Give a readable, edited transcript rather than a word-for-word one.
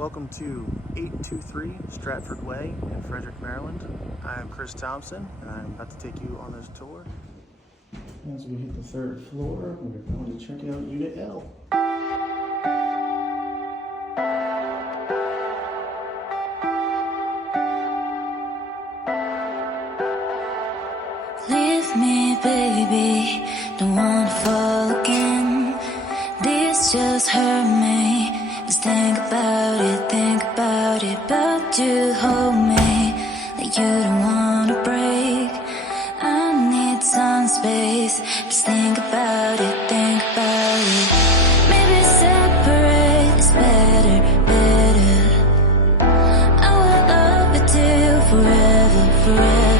Welcome to 823 Stratford Way in Frederick, Maryland. I am Chris Thompson, and I'm about to take you on this tour. As we hit the third floor, we're going to check out Unit L. Leave me, baby, don't wanna fall again. This just hurt me. Just think about it, but you hold me like you don't wanna break. I need some space, just think about it. Maybe separate is better. I will love you till forever. Forever.